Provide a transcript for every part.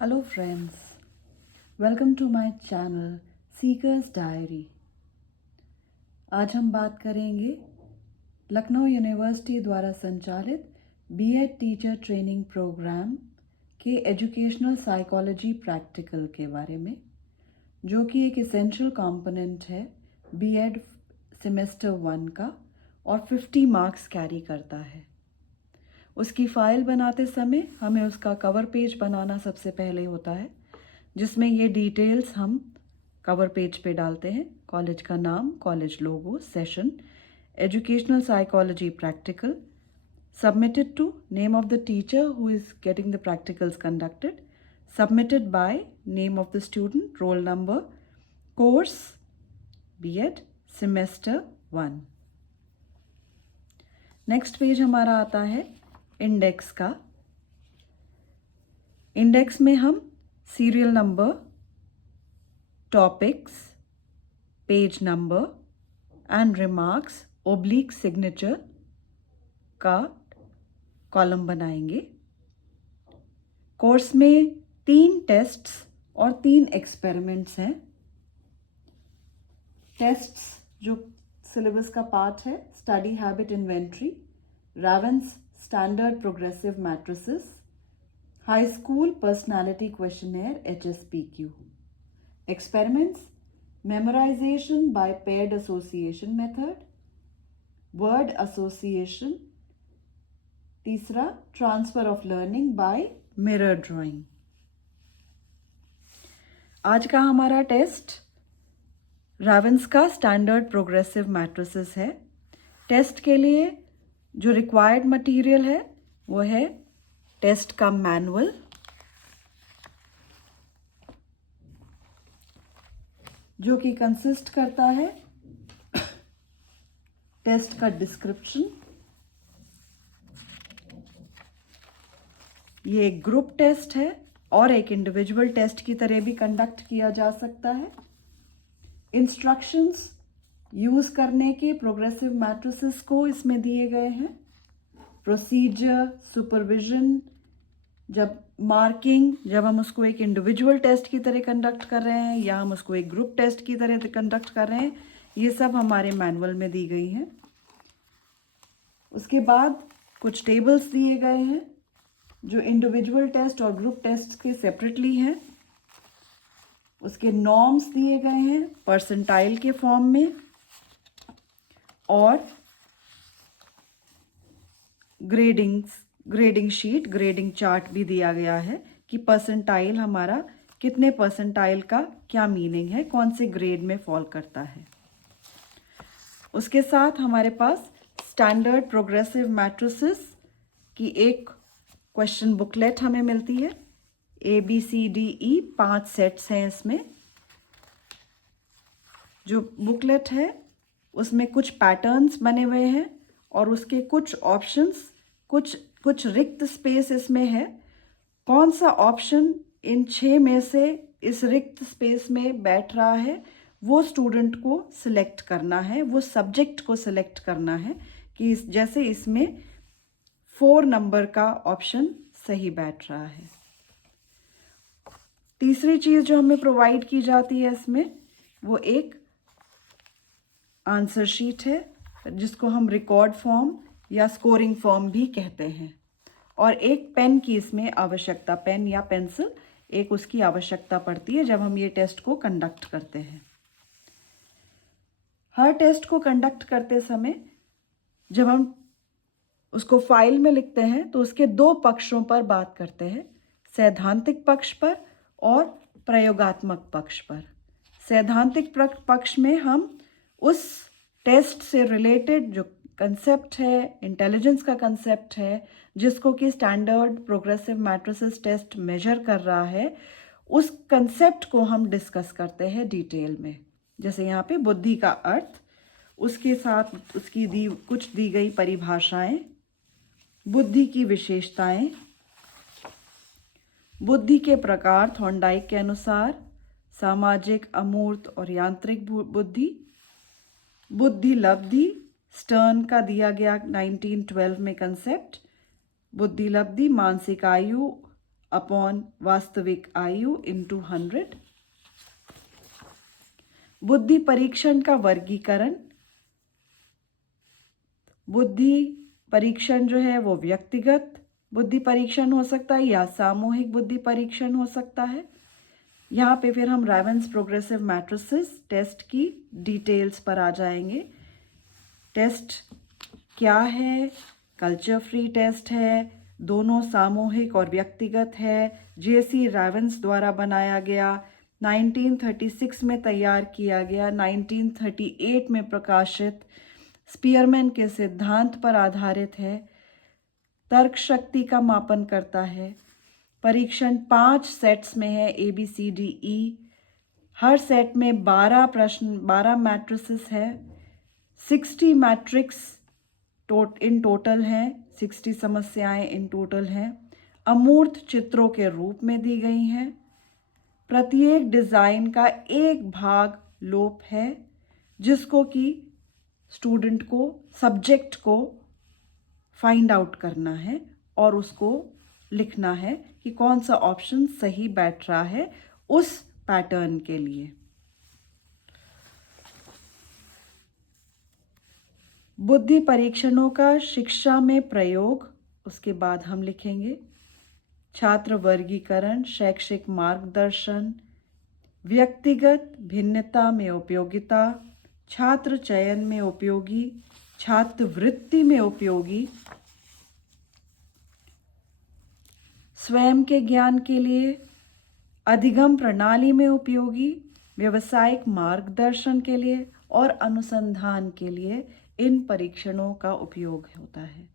Hello friends, welcome to my channel Seeker's Diary। आज हम बात करेंगे लखनऊ यूनिवर्सिटी द्वारा संचालित बीएड टीचर ट्रेनिंग प्रोग्राम के एजुकेशनल साइकोलॉजी प्रैक्टिकल के बारे में, जो कि एक एसेंशियल कंपोनेंट है बीएड सेमेस्टर 1 का और 50 मार्क्स कैरी करता है। उसकी फ़ाइल बनाते समय हमें उसका कवर पेज बनाना सबसे पहले होता है, जिसमें ये डिटेल्स हम कवर पेज पे डालते हैं। कॉलेज का नाम, college logo, session, educational psychology practical, submitted to, name of the teacher who is getting the practicals conducted, submitted by, name of the student, roll number, course B Ed semester 1। Next page हमारा आता है index का। Index में हम serial number, topics, page number and remarks oblique signature का column बनाएंगे। Course में 3 tests और 3 एक्सपेरिमेंट्स हैं। टेस्ट्स जो सिलेबस का पार्ट है, study habit inventory, Raven's standard progressive matrices, high school personality questionnaire HSPQ। Experiments, memorization by paired association method, word association, तीसरा transfer of learning by mirror drawing. आज का हमारा test Raven's का standard progressive matrices है। Test के लिए जो required material है वो है टेस्ट का मैनुअल, जो कि कंसिस्ट करता है टेस्ट का डिस्क्रिप्शन, ये एक ग्रुप टेस्ट है और एक इंडिविजुअल टेस्ट की तरह भी कंडक्ट किया जा सकता है। इंस्ट्रक्शंस यूज़ करने के प्रोग्रेसिव मैट्रिसेस को इसमें दिए गए हैं। प्रोसीजर, सुपरविजन, जब मार्किंग, जब हम उसको एक इंडिविजुअल टेस्ट की तरह कंडक्ट कर रहे हैं या हम उसको एक ग्रुप टेस्ट की तरह कंडक्ट कर रहे हैं, ये सब हमारे मैनुअल में दी गई हैं। उसके बाद कुछ टेबल्स दिए गए हैं जो इंडिविजुअल टेस्ट और ग्रुप टेस्ट के सेपरेटली हैं। उसके नॉर्म्स दिए गए हैं परसेंटाइल के फॉर्म में, और ग्रेडिंग शीट, ग्रेडिंग चार्ट भी दिया गया है कि परसेंटाइल हमारा कितने परसेंटाइल का क्या मीनिंग है, कौन से ग्रेड में फॉल करता है। उसके साथ हमारे पास स्टैंडर्ड प्रोग्रेसिव मैट्रिसेस की एक क्वेश्चन बुकलेट हमें मिलती है। ABCDE 5 सेट्स हैं इसमें। जो बुकलेट है उसमें कुछ पैटर्न्स बने हुए हैं और उसके कुछ ऑप्शंस, कुछ रिक्त स्पेस इसमें है। कौन सा ऑप्शन इन 6 में से इस रिक्त स्पेस में बैठ रहा है वो स्टूडेंट को सिलेक्ट करना है, वो सब्जेक्ट को सिलेक्ट करना है कि जैसे इसमें 4 नंबर का ऑप्शन सही बैठ रहा है। तीसरी चीज़ जो हमें प्रोवाइड की जाती है इसमें, वो एक आंसर शीट है जिसको हम रिकॉर्ड फॉर्म या स्कोरिंग फॉर्म भी कहते हैं, और एक पेन की इसमें आवश्यकता, पेन या पेंसिल, एक उसकी आवश्यकता पड़ती है जब हम ये टेस्ट को कंडक्ट करते हैं। हर टेस्ट को कंडक्ट करते समय जब हम उसको फाइल में लिखते हैं तो उसके 2 पक्षों पर बात करते हैं, सैद्धांतिक पक्ष पर और प्रयोगात्मक पक्ष पर। सैद्धांतिक पक्ष में हम उस टेस्ट से रिलेटेड जो कंसेप्ट है, इंटेलिजेंस का कंसेप्ट है, जिसको कि standard progressive matrices test measure कर रहा है, उस कंसेप्ट को हम डिस्कस करते हैं डिटेल में। जैसे यहाँ पे बुद्धि का अर्थ, उसके साथ उसकी कुछ दी गई परिभाषाएं, बुद्धि की विशेषताएं, बुद्धि के प्रकार थॉर्नडाइक के अनुसार, सामाजिक, अमूर्त और यांत्रिक बुद्धि, बुद्धि लब्धि, स्टर्न का दिया गया 1912 में कंसेप्ट, बुद्धि लब्धि, मानसिक आयु अपॉन वास्तविक आयु इंटू 100। बुद्धि परीक्षण का वर्गीकरण, बुद्धि परीक्षण जो है वो व्यक्तिगत बुद्धि परीक्षण हो सकता है या सामूहिक बुद्धि परीक्षण हो सकता है। यहाँ पे फिर हम राइवंस प्रोग्रेसिव मैट्रिसेस टेस्ट की डिटेल्स पर आ जाएंगे। टेस्ट क्या है, कल्चर फ्री टेस्ट है, दोनों सामूहिक और व्यक्तिगत है, जेसी राइवंस द्वारा बनाया गया, 1936 में तैयार किया गया, 1938 में प्रकाशित, स्पीयरमैन के सिद्धांत पर आधारित है, तर्क शक्ति का मापन करता है। परीक्षण 5 सेट्स में है, ABCDE। हर सेट में 12 प्रश्न, 12 मैट्रिसेस है, 60 मैट्रिक्स इन टोटल हैं, 60 समस्याएं इन टोटल हैं, अमूर्त चित्रों के रूप में दी गई हैं। प्रत्येक डिज़ाइन का एक भाग लोप है जिसको कि स्टूडेंट को, सब्जेक्ट को फाइंड आउट करना है और उसको लिखना है कि कौन सा ऑप्शन सही बैठ रहा है उस पैटर्न के लिए। बुद्धि परीक्षणों का शिक्षा में प्रयोग, उसके बाद हम लिखेंगे छात्र वर्गीकरण, शैक्षिक मार्गदर्शन, व्यक्तिगत भिन्नता में उपयोगिता, छात्र चयन में उपयोगी, छात्रवृत्ति में उपयोगी, स्वयं के ज्ञान के लिए, अधिगम प्रणाली में उपयोगी, व्यावसायिक मार्गदर्शन के लिए और अनुसंधान के लिए इन परीक्षणों का उपयोग होता है।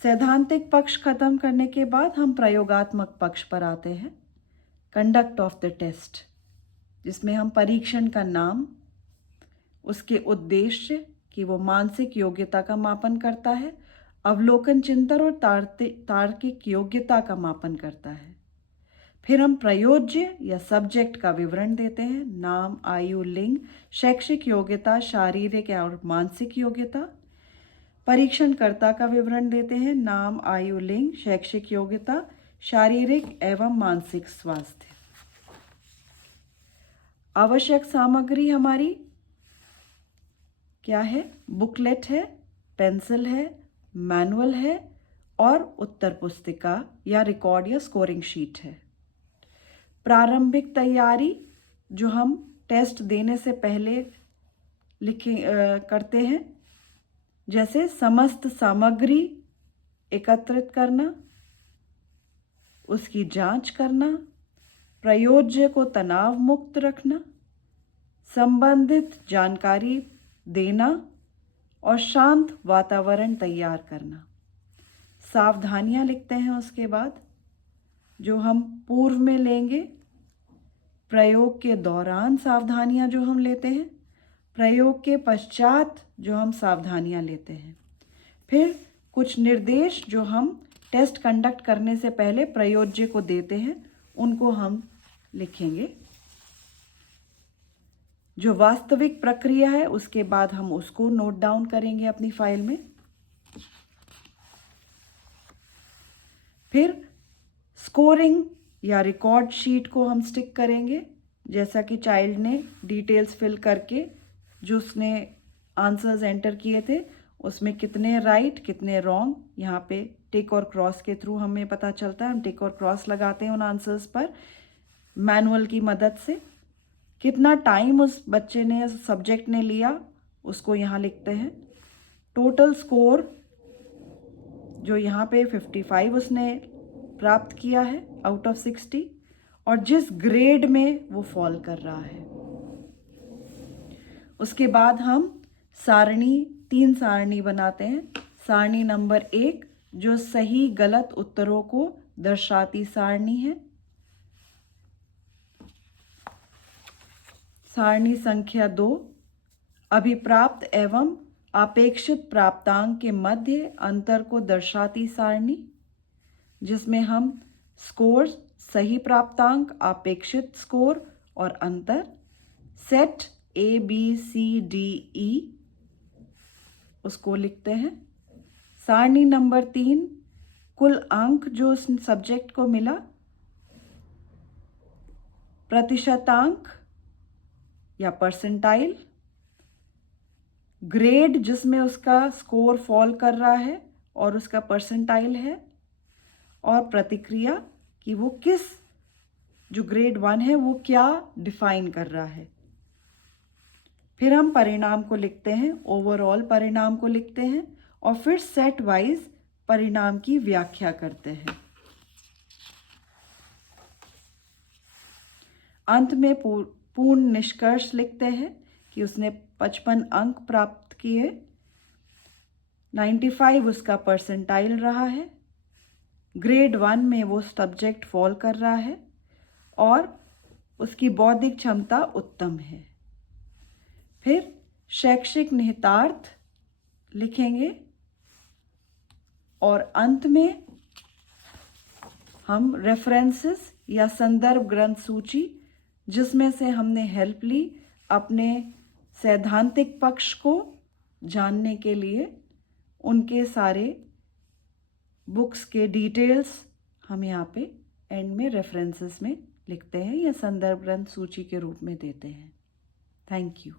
सैद्धांतिक पक्ष खत्म करने के बाद हम प्रयोगात्मक पक्ष पर आते हैं। कंडक्ट ऑफ द टेस्ट, जिसमें हम परीक्षण का नाम, उसके उद्देश्य कि वो मानसिक योग्यता का मापन करता है, अवलोकन, चिंतन और तार्किक योग्यता का मापन करता है। फिर हम प्रयोज्य या सब्जेक्ट का विवरण देते हैं, नाम, आयु, लिंग, शैक्षिक योग्यता, शारीरिक और मानसिक योग्यता। परीक्षणकर्ता का विवरण देते हैं, नाम, आयु, लिंग, शैक्षिक योग्यता, शारीरिक एवं मानसिक स्वास्थ्य। आवश्यक सामग्री हमारी क्या है? बुकलेट है, पेंसिल है, मैनुअल है और उत्तर पुस्तिका या रिकॉर्ड या स्कोरिंग शीट है। प्रारंभिक तैयारी जो हम टेस्ट देने से पहले करते हैं, जैसे समस्त सामग्री एकत्रित करना, उसकी जांच करना, प्रयोज्य को तनाव मुक्त रखना, संबंधित जानकारी देना और शांत वातावरण तैयार करना। सावधानियां लिखते हैं उसके बाद जो हम पूर्व में लेंगे, प्रयोग के दौरान सावधानियां जो हम लेते हैं, प्रयोग के पश्चात जो हम सावधानियां लेते हैं। फिर कुछ निर्देश जो हम टेस्ट कंडक्ट करने से पहले प्रयोज्य को देते हैं, उनको हम लिखेंगे। जो वास्तविक प्रक्रिया है उसके बाद हम उसको नोट डाउन करेंगे अपनी फाइल में। फिर स्कोरिंग या रिकॉर्ड शीट को हम स्टिक करेंगे, जैसा कि चाइल्ड ने डिटेल्स फिल करके जो उसने आंसर्स एंटर किए थे उसमें कितने राइट कितने रॉन्ग, यहाँ पे टिक और क्रॉस के थ्रू हमें पता चलता है। हम टिक और क्रॉस लगाते हैं उन आंसर्स पर मैनुअल की मदद से। कितना टाइम उस बच्चे ने, सब्जेक्ट ने लिया, उसको यहाँ लिखते हैं। टोटल स्कोर जो यहाँ पे 55 उसने प्राप्त किया है आउट ऑफ 60 और जिस ग्रेड में वो फॉल कर रहा है। उसके बाद हम सारणी, 3 सारणी बनाते हैं। सारणी नंबर 1 जो सही गलत उत्तरों को दर्शाती सारणी है। सारणी संख्या 2 अभिप्राप्त एवं अपेक्षित प्राप्तांक के मध्य अंतर को दर्शाती सारणी, जिसमें हम स्कोर, सही प्राप्तांक, अपेक्षित स्कोर और अंतर, सेट ABCDE उसको लिखते हैं। सारणी नंबर 3 कुल अंक जो उस सब्जेक्ट को मिला, प्रतिशतांक या परसेंटाइल, ग्रेड जिसमें उसका स्कोर फॉल कर रहा है और उसका परसेंटाइल है, और प्रतिक्रिया कि वो किस, जो ग्रेड 1 है वो क्या डिफाइन कर रहा है। फिर हम परिणाम को लिखते हैं, ओवरऑल परिणाम को लिखते हैं और फिर सेट वाइज परिणाम की व्याख्या करते हैं। अंत में पूर्ण निष्कर्ष लिखते हैं कि उसने 55 अंक प्राप्त किए, 95 उसका परसेंटाइल रहा है, ग्रेड 1 में वो सब्जेक्ट फॉल कर रहा है और उसकी बौद्धिक क्षमता उत्तम है। फिर शैक्षिक निहितार्थ लिखेंगे और अंत में हम रेफरेंसेस या संदर्भ ग्रंथ सूची, जिसमें से हमने हेल्प ली अपने सैद्धांतिक पक्ष को जानने के लिए, उनके सारे बुक्स के डिटेल्स हम यहाँ पे एंड में रेफरेंसेस में लिखते हैं या संदर्भ ग्रंथ सूची के रूप में देते हैं। Thank you.